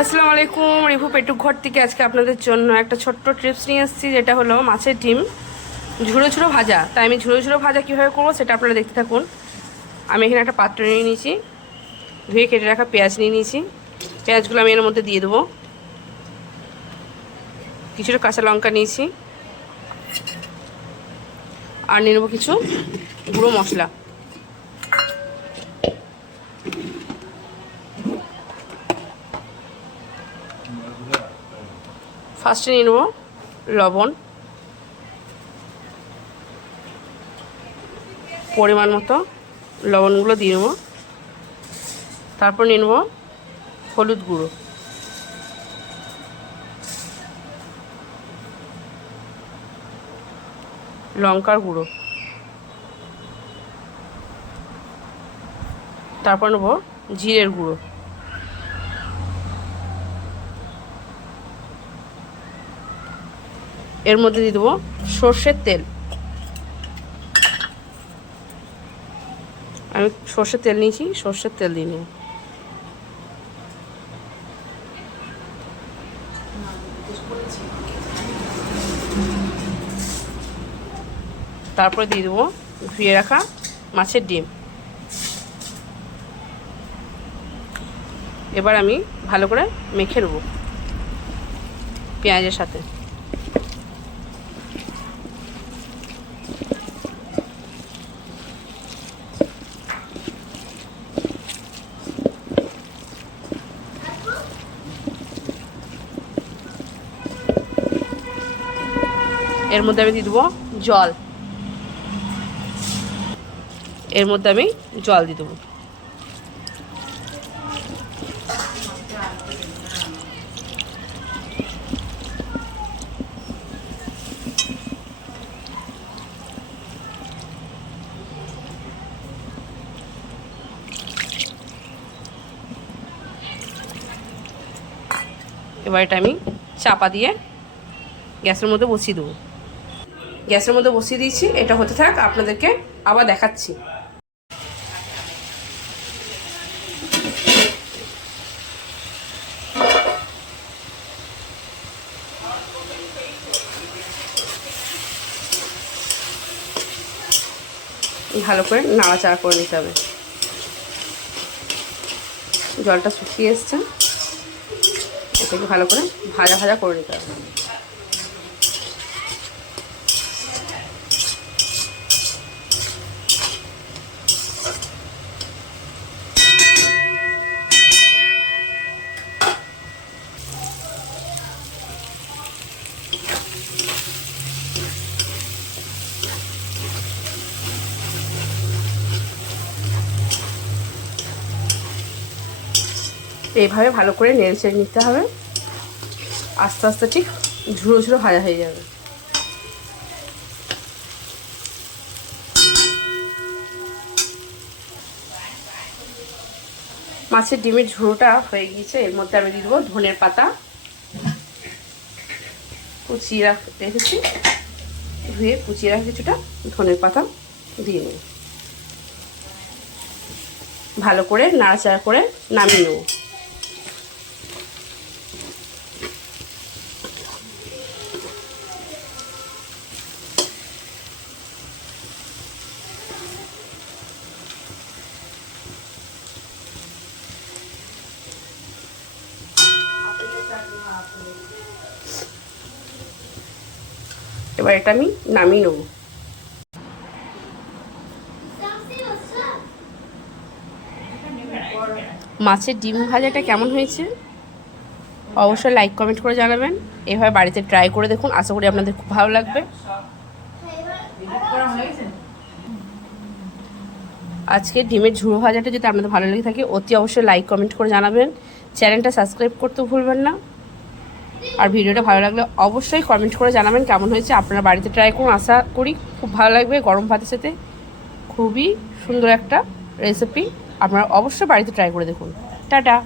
আসসালামু আলাইকুম। রিভু পেটুক ঘর থেকে আজকে আপনাদের জন্য একটা ছোট্ট টিপস নিয়ে এসেছি, যেটা হলো মাছের ডিম ঝুড়ো ঝুড়ো ভাজা। তাই আমি ঝুড়ো ঝুড়ো ভাজা কীভাবে করবো সেটা আপনারা দেখতে থাকুন। আমি এখানে একটা পাত্র নিয়ে নিয়েছি, ধুয়ে কেটে রাখা পেঁয়াজ নিয়ে নিয়েছি। পেঁয়াজগুলো আমি এর মধ্যে দিয়ে দেবো। কিছুটা কাঁচা লঙ্কা নিয়েছি, আর নিয়ে নেবো কিছু গুঁড়ো মশলা। ফার্স্টে নিয়ে নেবো লবণ, পরিমাণ মতো লবণগুলো দিয়ে নেবো। তারপর নিয়ে নেবো হলুদ গুঁড়ো, লঙ্কার গুঁড়ো, তারপর নেবো জিরের গুঁড়ো, এর মধ্যে দিয়ে দেবো সর্ষের তেল। আমি সর্ষের তেল নিয়েছি, সর্ষের তেল দিয়ে নেব। তারপরে দিয়ে দেবো ধুয়ে রাখা মাছের ডিম। এবার আমি ভালো করে মেখে নেব পেঁয়াজের সাথে। এর মধ্যে আমি দিয়ে দেবো জল, এর মধ্যে আমি জল দিয়ে দেবো। এবার এটা আমি চাপা দিয়ে গ্যাসের মধ্যে বসিয়ে দেবো। গ্যাসের মধ্যে বসিয়ে দিয়েছি, এটা হতে থাক, আপনাদেরকে আবার দেখাচ্ছি। ভালো করে নাড়াচাড়া করে নিতে হবে। জলটা শুকিয়ে এসছে, এটাকে ভালো করে ভাজা ভাজা করে নিতে হবে। এইভাবে ভালো করে নেড়ে চেড়ে নিতে হবে, আস্তে আস্তে ঠিক ঝুড়ো ঝুড়ো ভাজা হয়ে যাবে। মাছের ডিমের ঝুড়োটা হয়ে গিয়েছে, এর মধ্যে আমি দিয়ে দেবো ধনের পাতা কুচিয়ে রেখেছি, ধুয়ে কুচিয়ে রাখা কিছুটা ধনের পাতা দিয়ে নেব। ভালো করে নাড়াচাড়া করে নামিয়ে নেব। এবার এটা আমি নামিয়ে নেব। মাছের ডিম ভাজাটা কেমন হয়েছে অবশ্যই লাইক কমেন্ট করে জানাবেন। এভাবে বাড়িতে ট্রাই করে দেখুন, আশা করি আপনাদের খুব ভালো লাগবে। আজকে ডিমের ঝুড়ো ভাজাটা যদি আপনাদের ভালো লেগে থাকে অতি অবশ্যই লাইক কমেন্ট করে জানাবেন। চ্যানেলটা সাবস্ক্রাইব করতেও ভুলবেন না। আর ভিডিওটা ভালো লাগলে অবশ্যই কমেন্ট করে জানাবেন কেমন হয়েছে। আপনারা বাড়িতে ট্রাই করুন, আশা করি খুব ভালো লাগবে। গরম ভাতের সাথে খুবই সুন্দর একটা রেসিপি, আপনারা অবশ্যই বাড়িতে ট্রাই করে দেখুন। টাটা।